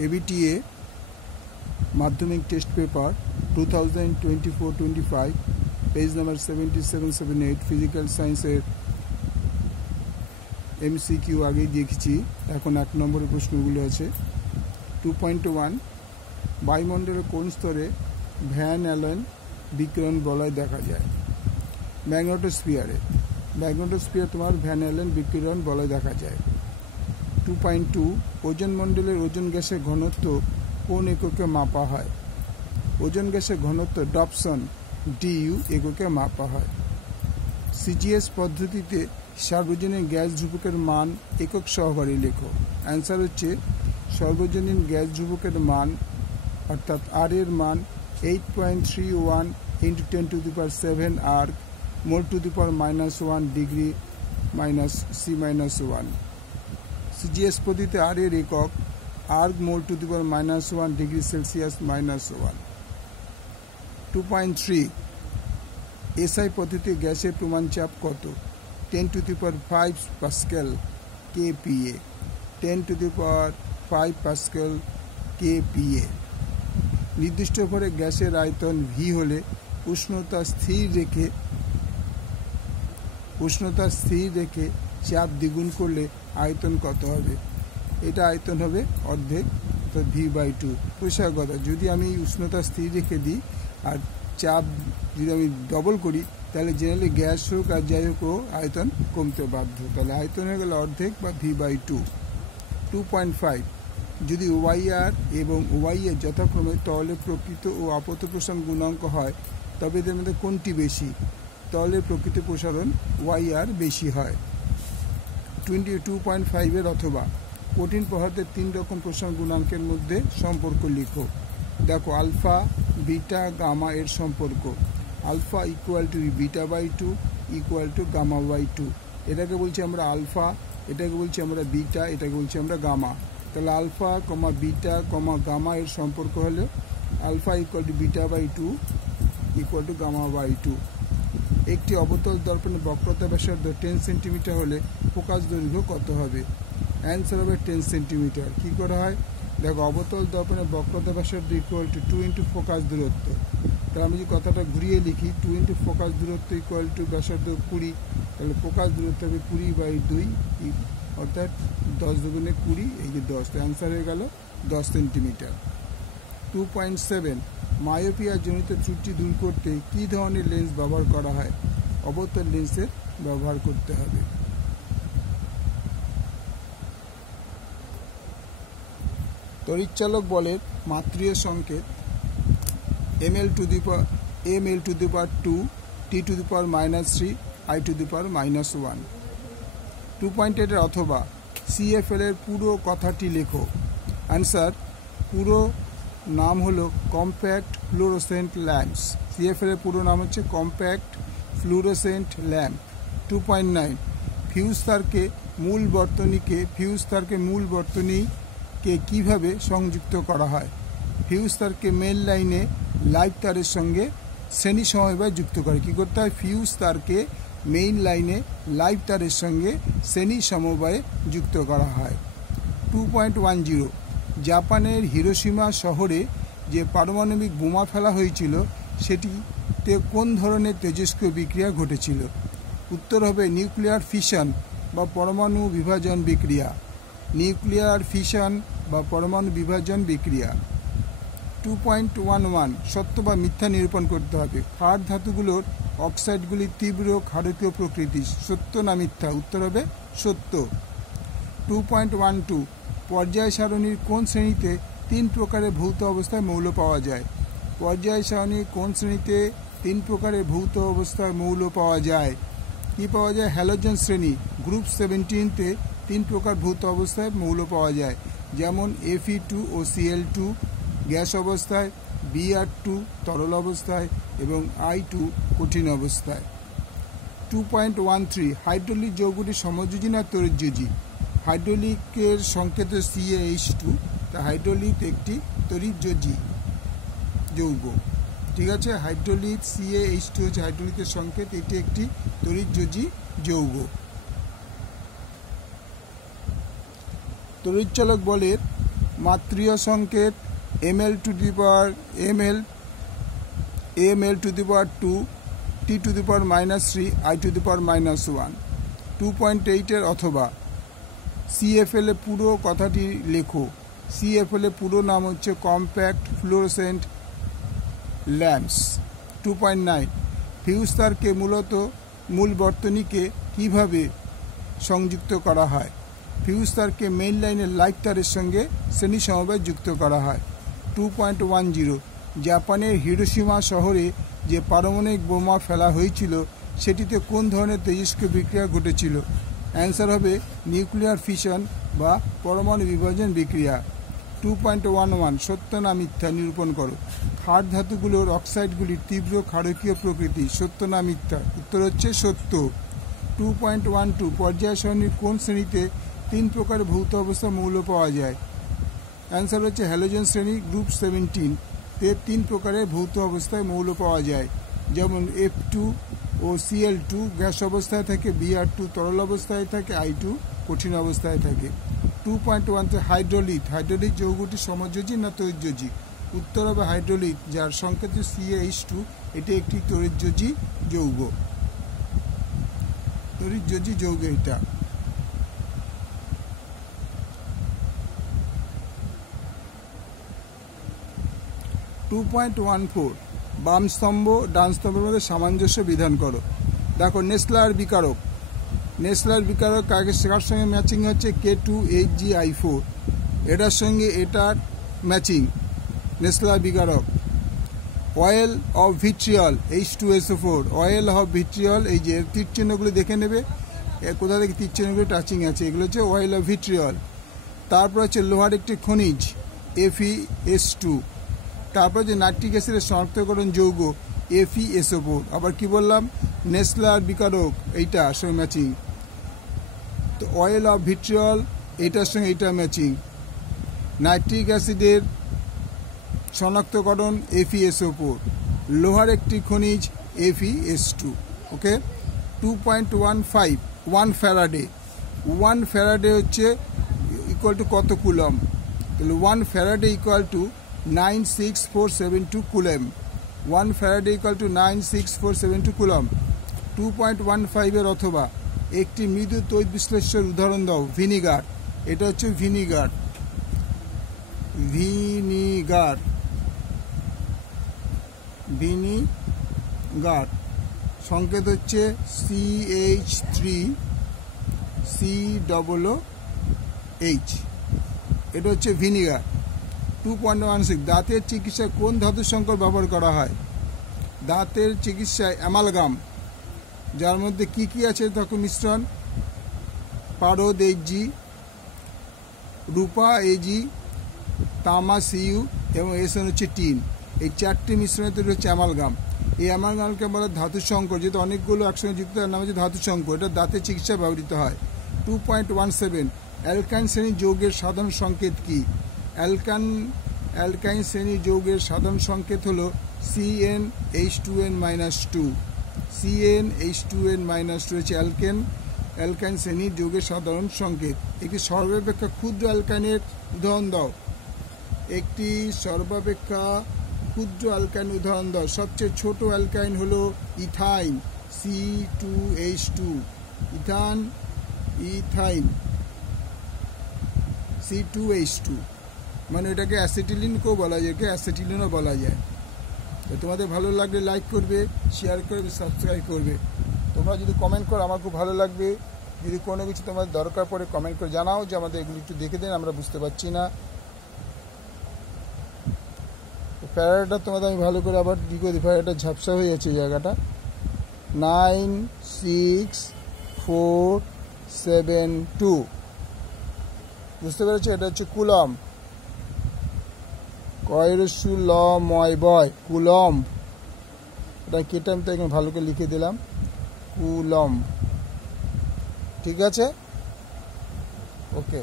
ABTA মাধ্যমিক test paper 2024-25 page number 7778 physical সায়েন্সের MCQ আগেই দেখেছি। এখন 1 নম্বরের প্রশ্নগুলো আছে। 2.1 বায়ুমণ্ডলের কোন স্তরে ভ্যান অ্যালেন বিকিরণ বলয় দেখা যায়? ম্যাগনেটোস্ফিয়ার তোমার ভ্যান অ্যালেন বিকিরণ বলয় দেখা যায়। 2.2 ওজোন মণ্ডলের ওজোন গ্যাসের ঘনত্ব কোন এককে মাপা হয়? ওজোন গ্যাসের ঘনত্ব ডবসন DU এককে মাপা হয়। CGS পদ্ধতিতে সার্বজনীন গ্যাস ধ্রুবকের মান একক সহকারে লেখো। অ্যান্সার হচ্ছে সর্বজনীন গ্যাস ধ্রুবকের মান অর্থাৎ R এর মান 8.31 × 10⁻⁷ arc mol to the power -1 degree C-1। CGS পদ্ধতিতে R এর একক arc mol to the power -1 degree Celsius -1। 2.3 SI পদ্ধতিতে গ্যাসের প্রমাণ চাপ কত? 10⁵ পাস্কেল kPa 10⁵ পাস্কেল kPa। নির্দিষ্ট ভরে গ্যাসের আয়তন V হলে উষ্ণতা স্থির রেখে চাপ দ্বিগুণ করলে আয়তন কত হবে? এটা আয়তন হবে অর্ধেক, তো V/2। পরিষ্কার কথা, যদি আমি উষ্ণতা স্থির রেখে দিই আর চাপ যদি আমি ডবল করি তাহলে জেনারেলি গ্যাস হোক আর যাই হোক আয়তন কমতে বাধ্য, তাহলে আয়তন হয়ে গেল অর্ধেক বা V/2। 2.5 যদি OIR এবং OIA যথাক্রমে তরলের প্রকৃত ও আপত প্রসারণ গুণাঙ্ক হয় তবে এদের মধ্যে কোনটি বেশি? তরলের প্রকৃত প্রসারণ OIR বেশি হয়। 2.5 অথবা কঠিন পদার্থের 3 রকম প্রসারণ গুণাঙ্কের মধ্যে সম্পর্ক লিখো। দেখো আলফা, বিটা, গামা এর সম্পর্ক। আলফা = β/2 = γ/2। এটাকে বলছি আমরা আলফা, এটাকে বলছি আমরা বিটা, এটাকে বলছি আমরা গামা। তাহলে আলফা, বিটা, গামা এর সম্পর্ক হলো আলফা = β/2 = γ/2। একটি অবতল দর্পণের বক্রতা ব্যাসার্ধ 10 সেন্টিমিটার হলে ফোকাস দৈর্ঘ্য কত হবে? অ্যান্সার হবে 10 সেন্টিমিটার। কী করা হয়? দেখো অবতল দর্পণের বক্রতা ব্যাসার্ধ = 2 × ফোকাস দূরত্ব। তাহলে আমি যদি কথাটা ঘুরিয়ে লিখি 2 × ফোকাস দূরত্ব = ব্যাসার্ধ 20, তাহলে ফোকাস দূরত্ব হবে 20/2 অর্থাৎ 10 × 20 এই যে 10, অ্যান্সার হয়ে গেল 10 সেন্টিমিটার। 2.7 মায়োপিয়া জনিত ত্রুটি দূর করতে কী ধরনের লেন্স ব্যবহার করা হয়? অবতল লেন্সের ব্যবহার করতে হবে। তড়িৎচালক বলের মাত্রিয় সংকেত ml2 T⁻³ I⁻⁻1। 2.8 অথবা CFL এর পুরো কথাটি লেখো। অ্যান্সার পুরো নাম হলো কম্প্যাক্ট ফ্লুরোসেন্ট ল্যাম্পস। CFL এর পুরো নাম হচ্ছে কম্প্যাক্ট ফ্লুরোসেন্ট ল্যাম্প। 2.9 ফিউজ তারকে মূল বর্তনীকে কিভাবে সংযুক্ত করা হয়? ফিউজ তারকে মেইন লাইনে লাইভ তারের সঙ্গে শ্রেণী সমবায় যুক্ত করে। কী করতে হয়? ফিউজ তারকে মেইন লাইনে লাইভ তারের সঙ্গে শ্রেণী সমবায়ে যুক্ত করা হয়। 2.10 জাপানের হিরোশিমা শহরে যে পারমাণবিক বোমা ফেলা হয়েছিল সেটিতে কোন ধরনের তেজস্ক্রিয় বিক্রিয়া ঘটেছিল? উত্তর হবে নিউক্লিয়ার ফিশন বা পরমাণু বিভাজন বিক্রিয়া। নিউক্লিয়ার ফিশন বা পরমাণু বিভাজন বিক্রিয়া। 2.11 সত্য বা মিথ্যা নিরূপণ করতে হবে। ক্ষার ধাতুগুলোর অক্সাইডগুলি তীব্র ক্ষারকীয় প্রকৃতির, সত্য না মিথ্যা? উত্তর হবে সত্য। 2.12 পর্যায় সারণীর কোন শ্রেণীতে 3 প্রকারের ভৌত অবস্থায় মৌল পাওয়া যায়? পর্যায় সারণীর কোন শ্রেণীতে 3 প্রকারের ভৌত অবস্থায় মৌল পাওয়া যায়? কি পাওয়া যায়? হ্যালোজেন শ্রেণী গ্রুপ 17তে 3 প্রকার ভৌত অবস্থায় মৌল পাওয়া যায়, যেমন Fe2 ও Cl2 গ্যাস অবস্থায়, Br2 তরল অবস্থায় এবং I2 কঠিন অবস্থায়। 2.13 হাইড্রোলিক যৌগটি সমযোজী না তড়িৎযোজী? হাইড্রোলিকের সংকেত CaH2, তা হাইড্রোলিক একটি তড়িৎযোজী যৌগ। ঠিক আছে, হাইড্রোলিক CaH2 হচ্ছে হাইড্রোলিকের সংকেত, এটি একটি তড়িৎযোজী যৌগ। তড়িৎচালক বলের মাত্রীয় সংকেত ml to the power ml to the power 2 t to the power -3 i to the power -1 2.8 এর অথবা CFL এর পুরো কথাটি লেখো। CFL এর পুরো নাম হচ্ছে কম্প্যাক্ট ফ্লোরোসেন্ট ল্যাম্পস। 2.9 ফিউজ তারকে মূল বর্তনীকে কিভাবে সংযুক্ত করা হয়? ফিউজ তারকে মেইন লাইনের লাইট তারের সঙ্গে শ্রেণী সমবায় যুক্ত করা হয়। 2.10 জাপানের হিরোশিমা শহরে যে পারমাণবিক বোমা ফেলা হয়েছিল সেটিতে কোন ধরনের তেজস্ক্রিয় বিক্রিয়া ঘটেছিল? অ্যান্সার হবে নিউক্লিয়ার ফিশন বা পরমাণু বিভাজন বিক্রিয়া। 2.11 সত্য না মিথ্যা নিরূপণ করো। ক্ষার ধাতুগুলোর অক্সাইডগুলির তীব্র ক্ষারকীয় প্রকৃতি, সত্য না মিথ্যা? উত্তর হচ্ছে সত্য। 2.12 পর্যায় সারণীর কোন শ্রেণীতে 3 প্রকারের ভৌত অবস্থা মৌল পাওয়া যায়? অ্যান্সার হচ্ছে হ্যালোজেন শ্রেণী গ্রুপ 17 তে 3 প্রকারের ভৌত অবস্থায় মৌল পাওয়া যায়, যেমন F2 ও Cl2 গ্যাস অবস্থায় থাকে, Br2 তরল অবস্থায় থাকে, I2 কঠিন অবস্থায় থাকে। 2.1 হাইড্রোলিক যৌগটি সমযোজী না তড়িৎযোজী? উত্তর হবে হাইড্রোলিক, যার সংকেত CH2, এটি একটি তড়িৎযোজী যৌগ। এটা 2.14 বাম স্তম্ভ ডান স্তম্ভের মধ্যে সামঞ্জস্য বিধান করো। দেখো নেসলার বিকারক কার সঙ্গে ম্যাচিং হচ্ছে? K2HgI4, এটার সঙ্গে এটার ম্যাচিং নেসলার বিকারক। Oil of vitriol H2SO4, oil of vitriol, এই যে তীর চিহ্নগুলো দেখে নেবে কোথা থেকে তীর চিহ্নগুলো টাচিং আছে, এগুলো হচ্ছে অয়েল অফ ভিট্রিয়ল। তারপর হচ্ছে লোহার একটি খনিজ FeS2, তারপর যে নাইট্রিক অ্যাসিডের শনাক্তকরণ যৌগ FeSO4। আবার কি বললাম? নেসলার বিকারক এইটা সঙ্গে ম্যাচিং। তো অয়েল অফ ভিট্রিয়ল এইটার সঙ্গে এইটা ম্যাচিং। নাইট্রিক অ্যাসিডের শনাক্তকরণ FeSO4, লোহার একটি খনিজ FeS2। ওকে। 2.15 1 ফ্যারাডে হচ্ছে ইকুয়াল টু কত কুলম? তাহলে 1 Faraday equal to 96472 coulomb. 1 Faraday equal to 96472 coulomb. 2.15 এর অথবা একটি মৃদু তড়িৎ বিশ্লেষ্যের উদাহরণ দাও। ভিনিগার, এটা হচ্ছে ভিনিগার। সংকেত হচ্ছে CH3COOH, এটা হচ্ছে ভিনিগার। 2.16 দাঁতের চিকিৎসায় কোন ধাতু সংকর ব্যবহার করা হয়? দাঁতের চিকিৎসায় অ্যামালগাম, যার মধ্যে কি কি আছে তখন মিশ্রণ? পারদ Hg, রূপা Ag, তামা Cu এবং এসন হচ্ছে টিন। এই 4টি মিশ্রণে তৈরি হচ্ছে অ্যামালগাম। এই অ্যামালগামকে বলা ধাতু সংকর, যেহেতু অনেকগুলো একসঙ্গে যুক্ত নাম হচ্ছে ধাতু সংকর। এটা দাঁতের চিকিৎসায় ব্যবহৃত হয়। 2.17 অ্যালকাইন শ্রেণীর যৌগের সাধারণ সংকেত কি? অ্যালকাইন শ্রেণীর যৌগের সাধারণ সংকেত হলো CnH2n-2। CnH2n-2 হচ্ছে অ্যালকাইন শ্রেণীর যৌগের সাধারণ সংকেত। একটি সর্বাপেক্ষা ক্ষুদ্র অ্যালকাইনের উদাহরণ দাও। একটি সর্বাপেক্ষা ক্ষুদ্র অ্যালকাইন উদাহরণ দাও। সবচেয়ে ছোট অ্যালকাইন হলো ইথাইন C2H2, ইথাইন C2H2, মানে এটাকে অ্যাসিটিলিনকেও বলা যায়, অ্যাসিটিলিনও বলা যায়। তো তোমাদের ভালো লাগলে লাইক করবে, শেয়ার করবে, সাবস্ক্রাইব করবে। তোমরা যদি কমেন্ট করো আমার খুব ভালো লাগবে। যদি কোনো কিছু তোমাদের দরকার পড়ে কমেন্ট করে জানাও যে আমাদের এগুলো একটু দেখে দেন, আমরা বুঝতে পারছি না। প্যারাটা তোমাদের আমি ভালো করে আবার কী করি, প্যারাটা ঝাপসা হয়ে যাচ্ছে জায়গাটা। 96472 বুঝতে পেরেছো? এটা হচ্ছে কুলম। কয়রসুলময় বয় কুলম, এটা কেটে আমি তো এখানে ভালো করে লিখে দিলাম কুলম। ঠিক আছে, ওকে।